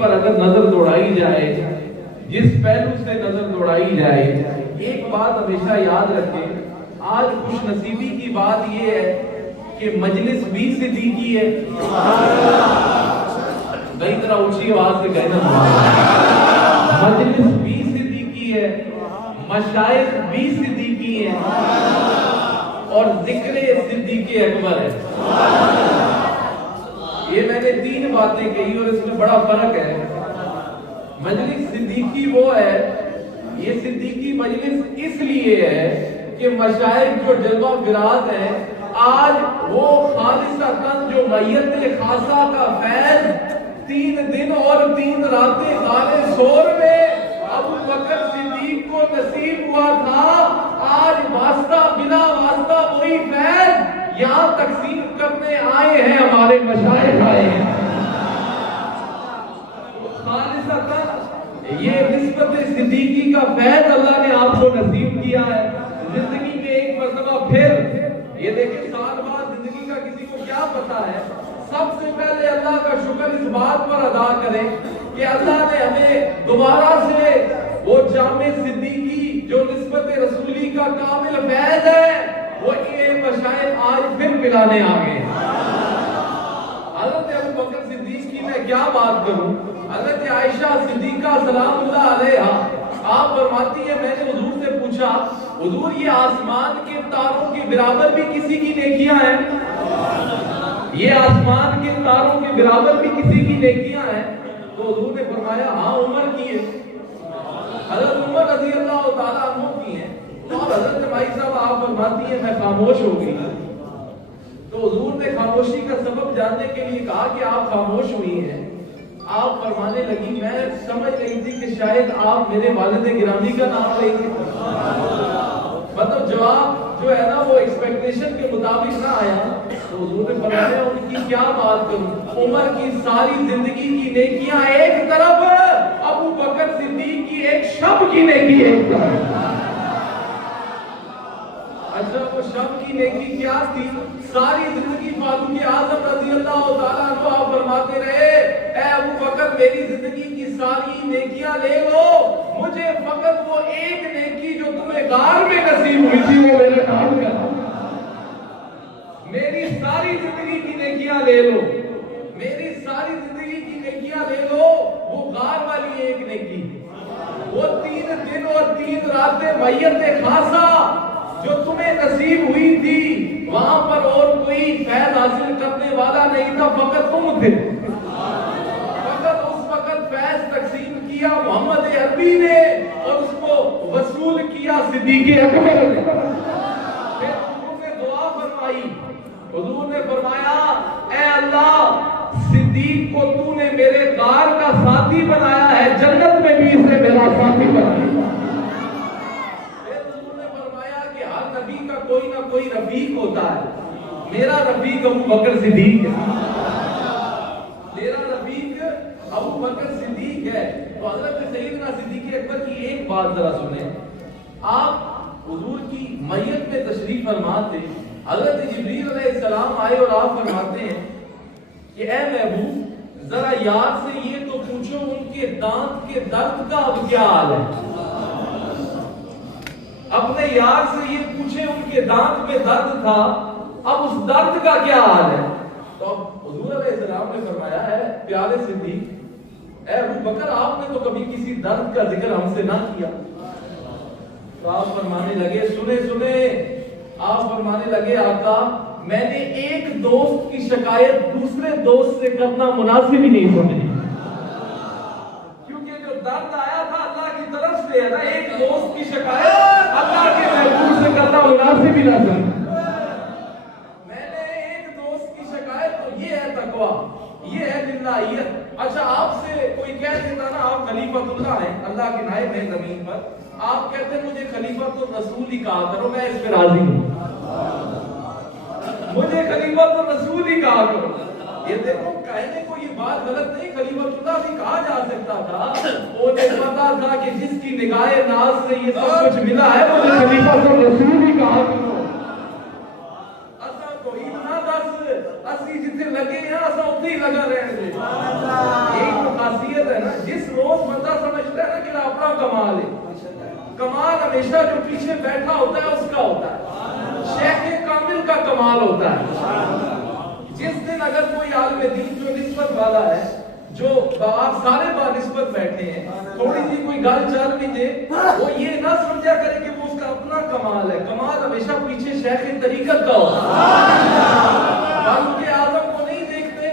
پر اگر نظر دوڑائی جائے، جس پہلو سے نظر دوڑائی جائے، ایک بات ہمیشہ یاد رکھیں، آج خوش نصیبی کی بات یہ ہے کہ مجلس بھی صدیقی ہے۔ کئی طرح اونچی آواز سے کہنا، مجلس بھی صدیقی ہے، مشائخ بھی صدیقی ہیں، اور ذکر صدیق اکبر ہے۔ یہ میں نے 3 باتیں کہی اور اس میں بڑا فرق ہے۔ مجلس صدیقی وہ ہے، یہ صدیقی مجلس اس لیے ہے کہ مشائخ جو جلوہ براز ہیں، آج وہ خالصتاً جو میت خاصہ کا فیض 3 دن اور 3 راتیں غار ثور میں ابو بکر صدیق کو نصیب ہوا تھا، آج واسطہ بلا واسطہ وہی فیض یہاں تقسیم کرنے آئے ہیں، ہمارے مشائخ آئے ہیں۔ یہ نسبت صدیقی کا فیض اللہ نے آپ کو نصیب کیا ہے۔ زندگی میں ایک مرتبہ پھر یہ دیکھیں، سال بعد زندگی کا کسی کو کیا پتا ہے، سب سے پہلے اللہ کا شکر اس بات پر ادا کریں کہ اللہ نے ہمیں دوبارہ سے وہ جامع صدیقی جو نسبت رسولی کا کامل فیض ہے، وہ یہ مشائخ آج پھر پلانے آ گئے۔ حضرت ابو بکر صدیق کی میں کیا بات کروں، حضرت عائشہ صدیقہ سلام اللہ علیہا آپ فرماتی ہے، میں نے حضور سے پوچھا، حضور یہ آسمان کے تاروں کے برابر بھی کسی کی نیکیاں ہیں؟ یہ آسمان کے تاروں کے برابر بھی کسی کی نیکیاں ہیں؟ تو حضور نے فرمایا ہاں عمر کی ہے، حضرت عمر رضی اللہ تعالیٰ عنہ کی ہیں۔ اور حضرت بھائی صاحب آپ فرماتی ہیں میں خاموش ہو گئی، تو حضور نے خاموشی کا سبب جاننے کے لیے کہا کہ آپ خاموش ہوئی ہیں، آپ فرمانے لگی میں سمجھ رہی تھی کہ شاید آپ میرے والد گرامی کا نام لیں گے۔ مطلب جواب جو ہے نا وہ ایکسپیکٹیشن کے مطابق نہ آیا، تو حضور نے فرمایا ان کی کیا بات کروں، عمر کی ساری زندگی کی نیکیاں ایک طرف، ابو بکر صدیق کی ایک شب کی نیکی ایک طرف۔ اچھا وہ شب کی نیکی کیا تھی؟ ساری زندگی فاروق اعظم رضی اللہ تعالیٰ عنہ آپ فرماتے رہے، اے ابو بکر میری زندگی کی ساری نیکیاں لے لو، مجھے فقط وہ ایک نیکی جو تمہیں غار میں نصیب ہوئی تھی وہ میرے نام کرنا۔ میری ساری زندگی کی نیکیاں لے لو، میری ساری زندگی کی نیکیاں لے لو، وہ غار والی ایک نیکی، وہ 3 دن اور 3 راتیں میت خاصہ جو تمہیں نصیب ہوئی تھی، وہاں پر اور کوئی فیض حاصل کرنے والا نہیں تھا، فقط تم تھے۔ فقط اس وقت فیض تقسیم کیا محمد عربی نے اور اس کو وصول کیا صدیق اکبر نے۔ پھر حضور نے دعا فرمائی، حضور نے فرمایا اے اللہ صدیق کو تو نے میرے غار کا ساتھی بنایا ہے، جنت میں بھی اسے میرا ساتھی بنایا۔ کوئی نہ کوئی رفیق ہوتا ہے، میرا رفیق ابو بکر صدیق ہے، میرا رفیق ابو بکر صدیق ہے۔ تو حضرت سیدنا صدیق اکبر کی ایک بات ذرا سنیں، آپ حضور کی میت میں تشریف فرما تھے، حضرت جبریل علیہ السلام آئے اور آپ فرماتے ہیں کہ اے محبوب ذرا یار سے یہ تو پوچھو ان کے دانت کے درد کا اب کیا حال ہے، اپنے یار سے یہ پوچھیں ان کے دانت میں درد تھا اب اس درد کا کیا حال ہے۔ تو حضور علیہ السلام نے فرمایا ہے پیارے صدیق، اے ابو بکر آپ نے تو کبھی کسی درد کا ذکر ہم سے نہ کیا۔ تو آپ فرمانے لگے سنے آپ فرمانے لگے آقا میں نے ایک دوست کی شکایت دوسرے دوست سے کرنا مناسب ہی نہیں سمجھی، کیونکہ جو درد آیا تھا اللہ کی طرف سے ہے نا، ایک دوست کی شکایت اللہ کے محبوب سے کرنا مناسب ہی نہ سمجھا۔ میں نے ایک دوست کی شکایت، تو یہ ہے تقویٰ، یہ ہے للہیت۔ اچھا آپ سے کوئی کہہ دیتا نا آپ خلیفۃ اللہ ہیں، اللہ کے نائب ہیں زمین پر، آپ کہتے ہیں مجھے خلیفۃ الرسول ہی کہا کرو، میں اس پہ راضی ہوں، مجھے خلیفۃ الرسول ہی کہا کرو۔ یہ دیکھو کہنے کو یہ بات غلط نہیں، خلیفۃ اللہ بھی کہا جا سکتا تھا، انہیں پتا تھا کہ جس کی نگاہ ناز سے یہ سب کچھ ملا ہے مجھے خلیفۃ الرسول ہی کہا کرو۔ اسا کوئی نہ دس اسی جتنے لگے ہیں اسا اتنے ہی لگا رہنے دے، یہی تو خاصیت ہے ہمیشہ جو پیچھے بیٹھا ہوتا ہے اس کا ہوتا ہے، شیخ کامل کا کمال ہوتا ہے۔ جس دن اگر کوئی عالم دین جو نسبت والا ہے، جو آپ سارے بانسبت بیٹھے ہیں، تھوڑی سی کوئی گل چل بھی جائے، وہ یہ نہ سمجھا کرے کہ وہ اس کا اپنا کمال ہے، کمال ہمیشہ پیچھے شیخ طریقت کا ہوتا ہے۔ فاروق اعظم کو نہیں دیکھتے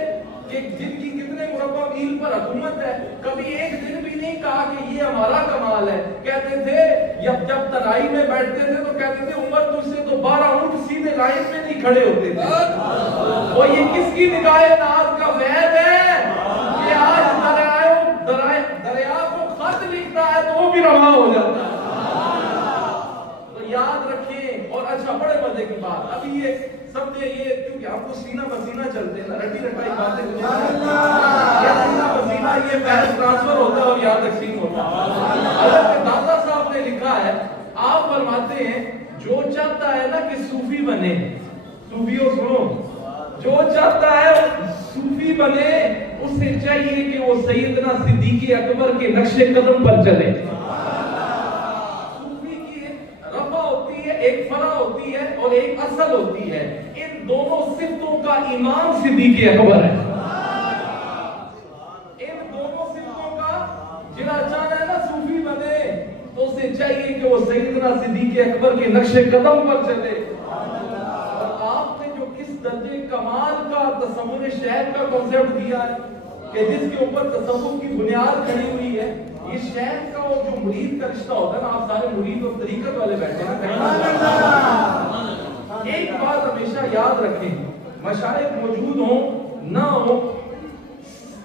کہ جن کی کتنے مربع میل پر حکومت ہے، کبھی ایک دن بھی نہیں کہا کہ یہ ہمارا کمال ہے۔ کہتے تھے جب تنہائی میں بیٹھتے تھے تو کہتے تھے عمر تجھ سے تو 12 اونٹ سیدھے لائن میں نہیں کھڑے ہوتے تھے۔ وہ یہ کس کی نگاہ ناز کا فیض ہے کہ آج دریا کو خط لکھتا ہے تو وہ بھی رواں ہو جاتا ہے۔ تو یاد رکھیں۔ اور اچھا بڑے مزے کی بات، ابھی یہ سمجھے، یہ کیونکہ آپ کو سینہ پسینہ چلتے ہیں نا، رٹی رٹائی باتیں یہ سینہ پسینہ، یہ فیض ٹرانسفر ہوتا ہے اور یہاں تقسیم ہوتا ہے۔ حضرت داتا صاحب نے لکھا ہے، آپ فرماتے ہیں جو چاہتا ہے نا کہ صوفی بنے، صوفیوں سنو، جو چاہتا ہے صوفی بنے، اسے چاہیے کہ وہ سیدنا صدیق اکبر کے نقش قدم پر چلے۔ صوفی کی ایک رفع ہوتی ہے، ایک فرع ہوتی ہے اور ایک اصل ہوتی ہے، ان دونوں صفتوں کا امام صدیق اکبر ہے۔ ان دونوں صفتوں کا جڑا چاہتا ہے نا صوفی بنے تو اسے چاہیے کہ وہ سیدنا صدیق اکبر کے نقش قدم پر چلے۔ درجے کمال کا تصور شیخ کا کنسپٹ دیا ہے کہ جس کے اوپر تصوف کی بنیاد کھڑی ہوئی ہے، یہ شیخ کا اور جو مرید کا رشتہ ہوتا ہے نا، آپ سارے مرید اور طریقت والے بیٹھے ہیں نا، ایک بات ہمیشہ یاد رکھیں، مشائخ موجود ہوں نہ ہوں،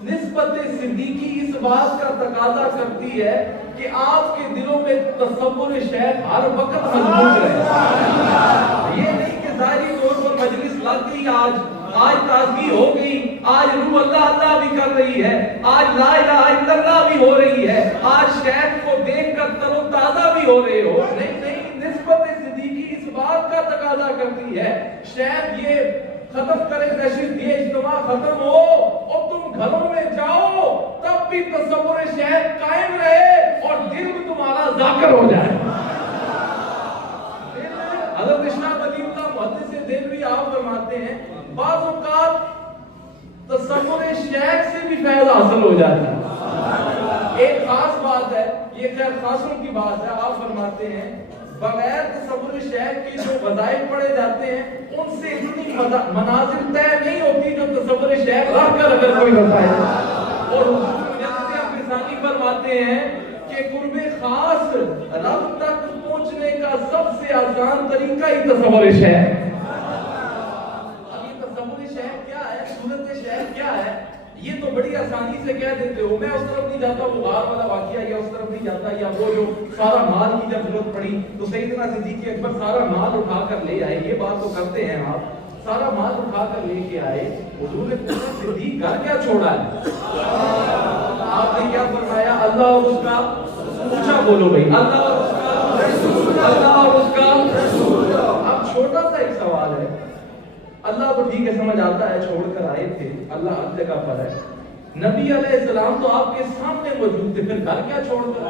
نسبت صدیقی اس بات کا تقاضا کرتی ہے کہ آپ کے دلوں میں تصور شیخ ہر وقت مضبوط رہے۔ یہ نہیں کہ ظاہری طور پر مجلس لگ گئی، آج تازگی ہو گئی، آج روح اللہ اللہ بھی کر رہی ہے، آج لا الہ الا اللہ بھی ہو رہی ہے، آج شیخ کو دیکھ کر تر و تازہ بھی ہو رہے ہو۔ نہیں، نسبت صدیقی اس بات کا تقاضا کرتی ہے، شیخ یہ ختم کرے نشر، یہ اجتماع ختم ہو اور تم گھروں میں جاؤ، تب بھی تصور شیخ قائم رہے اور دل میں تمہارا ذاکر ہو جائے۔ حضرت شاہ ولی اللہ محدث دہلوی آپ فرماتے ہیں بعض اوقات تصور شیخ سے بھی فیض حاصل ہو جاتا ہے۔ ایک خاص بات ہے، یہ خیر خاصوں کی بات ہے، آپ فرماتے ہیں بغیر تصور شیخ کے جو وظائف پڑھے جاتے ہیں ان سے اتنی منازل طے نہیں ہوتی جو تصور شیخ رکھ کر اگر کوئی بتائے۔ اور حضور مجدد ثانی فرماتے ہیں کہ قرب خاص رب تک پہنچنے کا سب سے آسان طریقہ ہی تصور شیخ۔ اب یہ تصور شیخ کیا ہے، صورت شیخ کیا ہے، یہ تو بڑی آسانی سے کہہ دیتے ہو، میں اس طرف نہیں جاتا، وہ غار والا واقعہ یا اس طرف نہیں جاتا، یا وہ جو سارا مال کی جب ضرورت پڑی تو سیدنا صدیق اکبر سارا مال اٹھا کر لے آئے، یہ بات تو کرتے ہیں آپ، سارا مال اٹھا کر لے کے آئے۔ حضور نے پوچھا صدیق گھر کیا چھوڑا ہے؟ آپ نے کیا فرمایا؟ اللہ اور اس کا، پوچھا بولو بھائی، اللہ اور اس کا رسول، اللہ اور اس کا رسول۔ اب چھوٹا سا ایک سوال ہے، اللہ تو ٹھیک ہے سمجھ آتا ہے چھوڑ کر آئے تھے، اللہ ہر جگہ پر ہے، نبی علیہ السلام تو آپ کے سامنے موجود تھے، پھر گھر کیا چھوڑ کر؟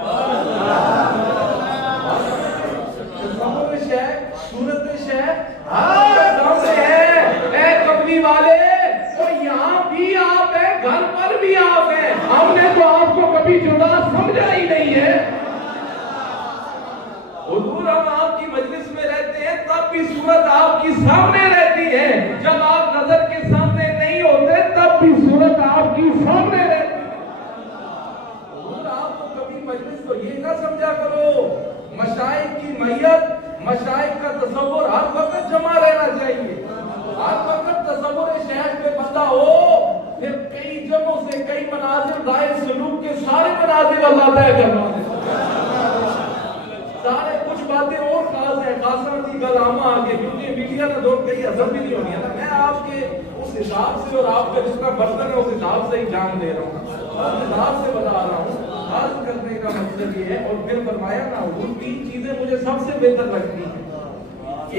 تصور شیخ، صورت شیخ سامنے ہے، اے کملی والے، تو یہاں بھی آپ ہیں، گھر پر بھی آپ ہیں، ہم نے تو آپ کو کبھی جدا سمجھا ہی نہیں ہے۔ حضور ہم آپ کی مجلس میں رہتے ہیں تب بھی صورت آپ کی سامنے رہتی ہے، جب آپ نظر کے سامنے نہیں ہوتے تب بھی صورت آپ کی سامنے رہتی ہے۔ حضور آپ کو کبھی مجلس تو یہ نہ سمجھا کرو، مشائخ کی میت، مشائخ کا تصور ہر وقت جمع رہنا چاہیے، ہر وقت تصور شیخ پہ بندہ ہو، پھر کئی جگہوں سے کئی مناظر رائے سلوک کے سارے مناظر اللہ طے کرنا ہے، سارے کچھ باتیں اور خاص ہیں، خاصاں کی گلامہ آگے، کیونکہ میڈیا کا دور کئی اثر بھی نہیں ہونی ہے نا، میں آپ کے اس حساب سے اور آپ کا جس کا برتن ہے اس حساب سے ہی جان دے رہا ہوں، اس حساب سے بتا رہا ہوں، عرض کرنے کا مقصد یہ ہے۔ اور پھر فرمایا نا حضور تین چیزیں مجھے سب سے بہتر لگتی ہیں،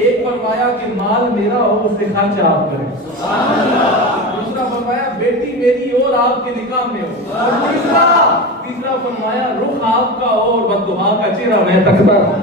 ایک فرمایا کہ مال میرا ہو اسے خرچ آپ کریں، دوسرا فرمایا بیٹی میری ہو اور آپ کے نکاح میں ہو، اور تیسرا فرمایا رخ آپ کا ہو اور بددعا کا چہرہ میں تکتا ہوں۔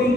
3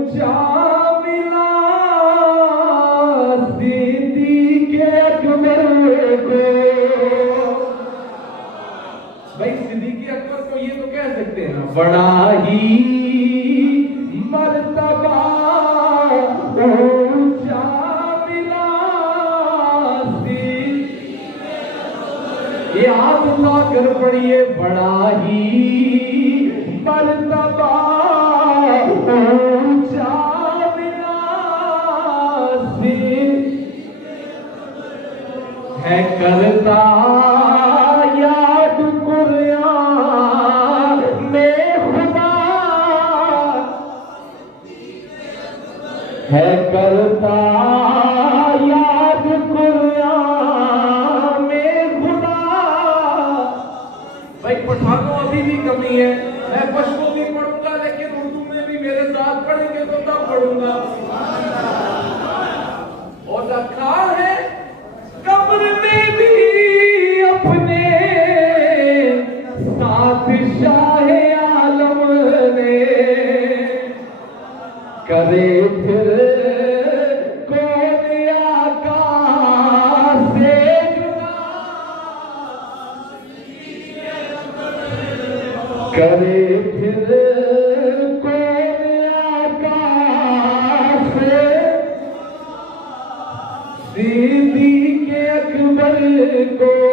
اونچا ملا صدیق اکبر کو. بھائی صدیق اکبر کو یہ تو کہہ سکتے ہیں نا بڑا ہی مرتبہ اونچا ملا یہ ہاتھ اٹھا کر پڑھیے بڑا ہی مرتبہ اونچا ملا ہے کرتا یاد قرآن میں خدا ہے کرتا یاد قرآن میں خدا. بھائی پٹھانوں ابھی بھی کمی ہے. میں پشتو بھی پڑھوں گا لیکن اردو میں بھی میرے ساتھ پڑھیں گے تو تب پڑھوں گا. اور رکھا ہے قبر میں بھی اپنے ساتھ شاہ عالم نے کرے پھر کون آقا سے جدا کرے پھر کون آقا سے صدیق اکبر کو